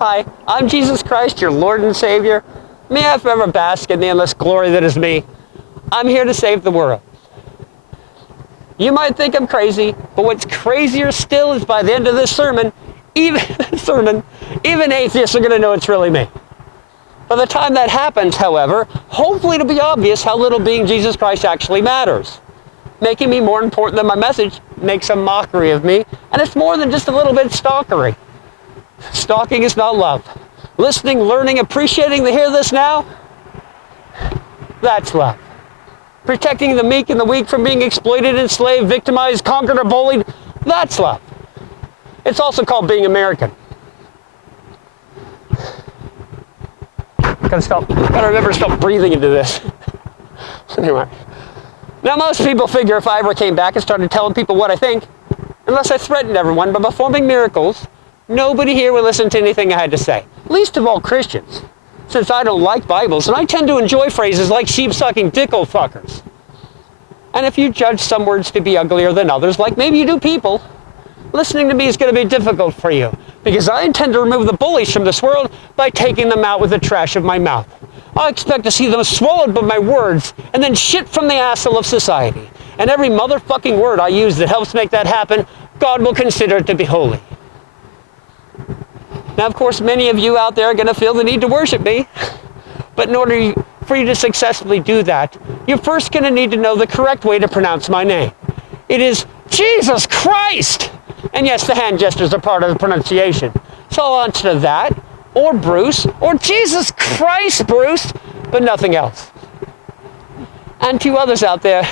Hi, I'm Jesus Christ, your Lord and Savior. May I forever bask in the endless glory that is me. I'm here to save the world. You might think I'm crazy, but what's crazier still is by the end of this sermon, even atheists are going to know it's really me. By the time that happens, however, hopefully it'll be obvious how little being Jesus Christ actually matters. Making me more important than my message makes a mockery of me, and it's more than just a little bit stalkery. Stalking is not love. Listening, learning, appreciating the here, this, now, that's love. Protecting the meek and the weak from being exploited, enslaved, victimized, conquered, or bullied, that's love. It's also called being American. Gotta remember to stop breathing into this. Anyway. Now most people figure if I ever came back and started telling people what I think, unless I threatened everyone by performing miracles, nobody here would listen to anything I had to say. Least of all Christians, since I don't like Bibles, and I tend to enjoy phrases like sheep-sucking dickle fuckers. And if you judge some words to be uglier than others, like maybe you do people, listening to me is going to be difficult for you, because I intend to remove the bullies from this world by taking them out with the trash of my mouth. I expect to see them swallowed by my words and then shit from the asshole of society. And every motherfucking word I use that helps make that happen, God will consider it to be holy. Now, of course, many of you out there are going to feel the need to worship me. But in order for you to successfully do that, you're first going to need to know the correct way to pronounce my name. It is Jesus Christ! And yes, the hand gestures are part of the pronunciation. So I'll answer to that, or Bruce, or Jesus Christ, Bruce, but nothing else. And to others out there,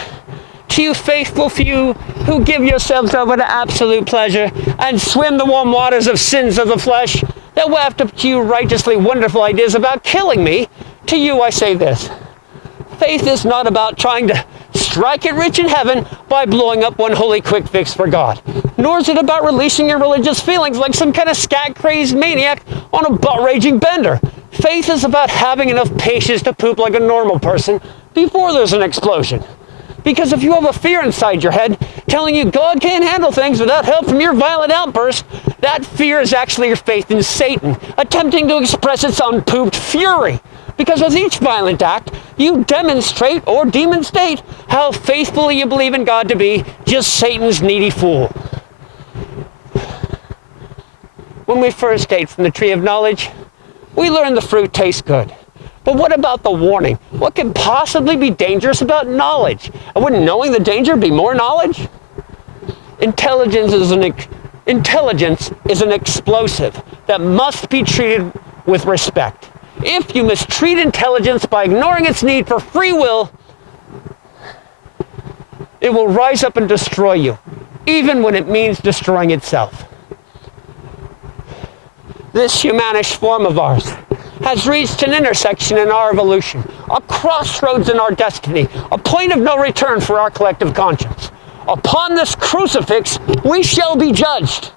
to you faithful few who give yourselves over to absolute pleasure and swim the warm waters of sins of the flesh that waft up to you righteously wonderful ideas about killing me, to you I say this. Faith is not about trying to strike it rich in heaven by blowing up one holy quick fix for God. Nor is it about releasing your religious feelings like some kind of scat-crazed maniac on a butt-raging bender. Faith is about having enough patience to poop like a normal person before there's an explosion. Because if you have a fear inside your head telling you God can't handle things without help from your violent outburst, that fear is actually your faith in Satan, attempting to express its unpooped fury. Because with each violent act, you demonstrate or demonstrate how faithfully you believe in God to be just Satan's needy fool. When we first ate from the tree of knowledge, we learned the fruit tastes good. But what about the warning? What could possibly be dangerous about knowledge? And wouldn't knowing the danger be more knowledge? Intelligence is an explosive that must be treated with respect. If you mistreat intelligence by ignoring its need for free will, it will rise up and destroy you, even when it means destroying itself. This humanish form of ours has reached an intersection in our evolution, a crossroads in our destiny, a point of no return for our collective conscience. Upon this crucifix, we shall be judged.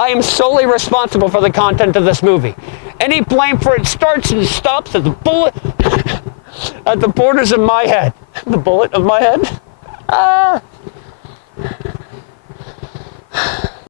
I am solely responsible for the content of this movie. Any blame for it starts and stops at the bullet at the borders of my head. The bullet of my head?